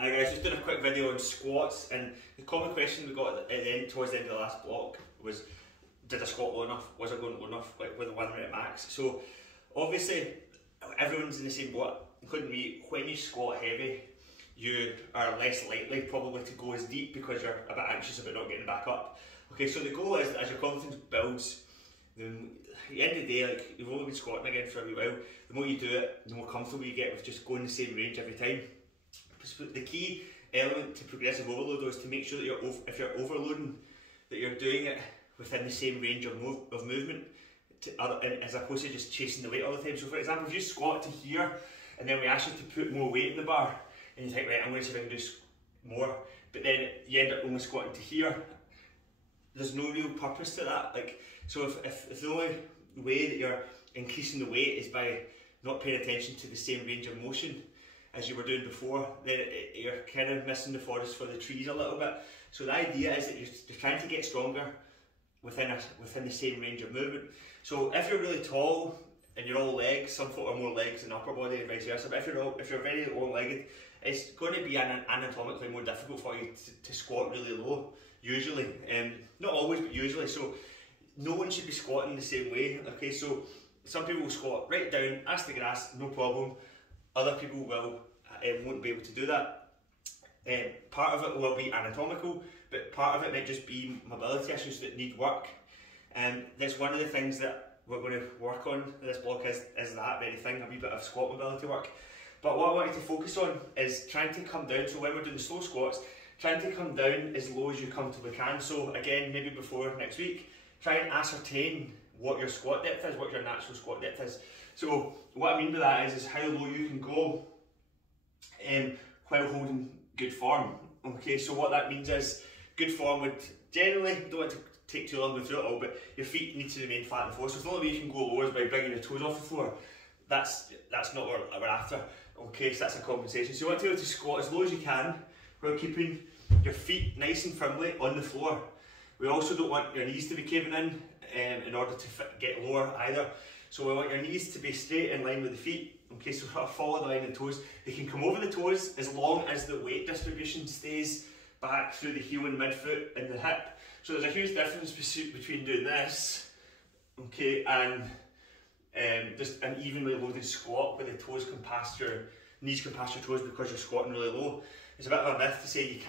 Hi guys, just doing a quick video on squats, and the common question we got at the end, towards the end of the last block was, did I squat low enough? Was I going low enough, like with a 1 minute max? So obviously everyone's in the same boat, including me. When you squat heavy, you are less likely probably to go as deep because you're a bit anxious about not getting back up. Okay, so the goal is that as your confidence builds, then at the end of the day, like you've only been squatting again for a wee while, the more you do it, the more comfortable you get with just going the same range every time. The key element to progressive overload is to make sure that if you're overloading, that you're doing it within the same range of movement, as opposed to just chasing the weight all the time. So for example, if you squat to here, and then we ask you to put more weight in the bar, and you think, right, I'm going to see if I can do more, but then you end up only squatting to here, there's no real purpose to that. Like, so if the only way that you're increasing the weight is by not paying attention to the same range of motion as you were doing before, then you're kind of missing the forest for the trees a little bit. So the idea is that you're trying to get stronger within the same range of movement. So if you're really tall and you're all legs, some folk are more legs than upper body and vice versa, but if you're very long-legged, it's going to be anatomically more difficult for you to squat really low, usually. Not always, but usually. So no one should be squatting the same way. Okay, so some people will squat right down, ass to grass, no problem. Other people won't be able to do that. Part of it will be anatomical, but part of it might just be mobility issues that need work. That's one of the things that we're going to work on in this block is that very thing, a wee bit of squat mobility work. But what I wanted to focus on is trying to come down, so when we're doing the slow squats, trying to come down as low as you comfortably can. So again, maybe before next week, try and ascertain what your squat depth is, what your natural squat depth is. So what I mean by that is how low you can go while holding good form. Okay, so what that means is good form would generally, don't want to take too long to go through it all, but your feet need to remain flat on the floor. So the only way you can go lower is by bringing your toes off the floor. That's not what we're after. Okay, so that's a compensation. So you want to be able to squat as low as you can while keeping your feet nice and firmly on the floor. We also don't want your knees to be caving in order to get lower either. So we want your knees to be straight in line with the feet. Okay, so follow the line of the toes. They can come over the toes as long as the weight distribution stays back through the heel and midfoot and the hip. So there's a huge difference between doing this, okay, and just an evenly loaded squat where the toes come past your knees come past your toes because you're squatting really low. It's a bit of a myth to say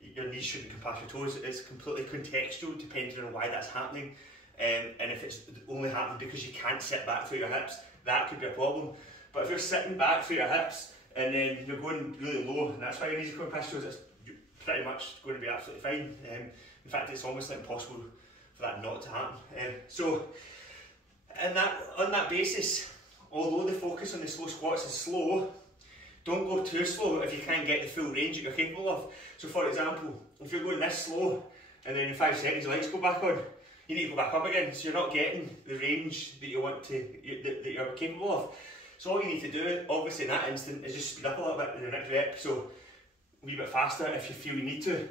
your knees shouldn't come past your toes. It's completely contextual depending on why that's happening. And if it's only happening because you can't sit back through your hips, that could be a problem. But if you're sitting back through your hips and then you're going really low, and that's why your knees are going past your toes, it's pretty much going to be absolutely fine. In fact, it's almost like impossible for that not to happen. So, on that basis, although the focus on the slow squats is slow, don't go too slow if you can't get the full range that you're capable of. So for example, if you're going this slow and then in 5 seconds your legs go back on, you need to go back up again, so you're not getting the range that you want to, that you're capable of. So all you need to do, obviously in that instant, is just speed up a little bit in the next rep, so a wee bit faster if you feel you need to.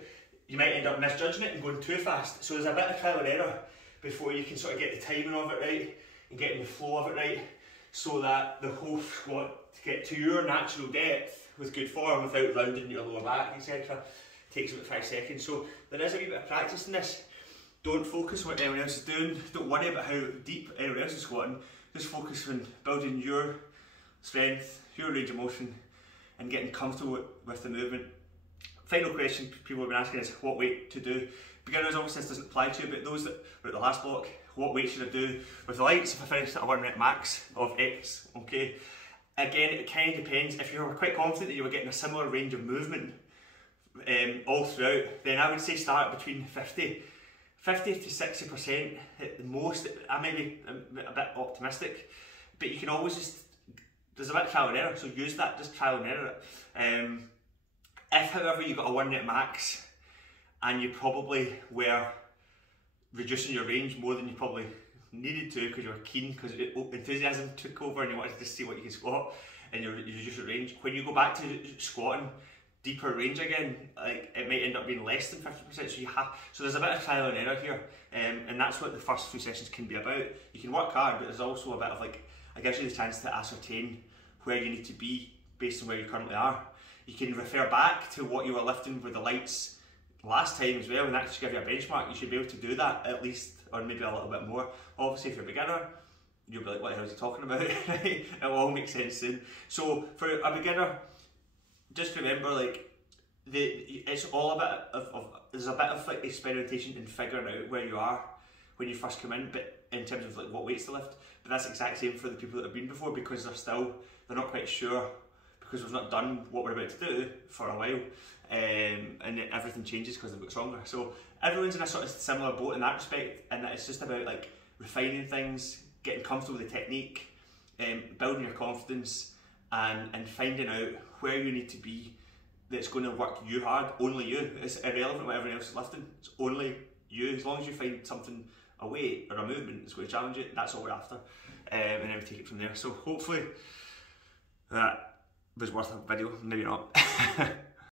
You might end up misjudging it and going too fast, so there's a bit of trial and error before you can sort of get the timing of it right and getting the flow of it right, so that the whole squat, to get to your natural depth with good form without rounding your lower back, etc., takes about 5 seconds. So there is a wee bit of practice in this. Don't focus on what anyone else is doing. Don't worry about how deep anyone else is squatting. Just focus on building your strength, your range of motion, and getting comfortable with the movement. Final question people have been asking is what weight to do. Beginners, obviously this doesn't apply to you, but those that were at the last block, what weight should I do with the lights if I finish at a 1 minute max of X, okay? Again, it kind of depends. If you're quite confident that you were getting a similar range of movement all throughout, then I would say start between 50 to 60% at the most. I may be a bit optimistic, but you can always just, there's a bit of trial and error, so use that, just trial and error it. If however you got a 1 minute max and you probably were reducing your range more than you probably needed to because you were keen, because enthusiasm took over and you wanted to see what you can squat and you reduce your range, when you go back to squatting deeper range again, like it might end up being less than 50%, so there's a bit of trial and error here, and that's what the first few sessions can be about. You can work hard, but there's also a bit of like, it gives you the chance to ascertain where you need to be based on where you currently are. You can refer back to what you were lifting with the lights last time as well, and that should give you a benchmark. You should be able to do that at least, or maybe a little bit more. Obviously, if you're a beginner, you'll be like, what the hell is he talking about? It will all make sense soon. So for a beginner, just remember, like, it's all a bit of there's a bit of like experimentation in figuring out where you are when you first come in, but in terms of like what weights to lift. But that's the exact same for the people that have been before, because they're not quite sure, because we've not done what we're about to do for a while, and everything changes because they've got stronger. So everyone's in a sort of similar boat in that respect, and it's just about like refining things, getting comfortable with the technique, building your confidence, and finding out where you need to be that's going to work you hard. Only you. It's irrelevant what everyone else is lifting. It's only you. As long as you find something, a weight or a movement that's going to challenge it, that's all we're after, and then we take it from there. So hopefully that was worth a video. Maybe not.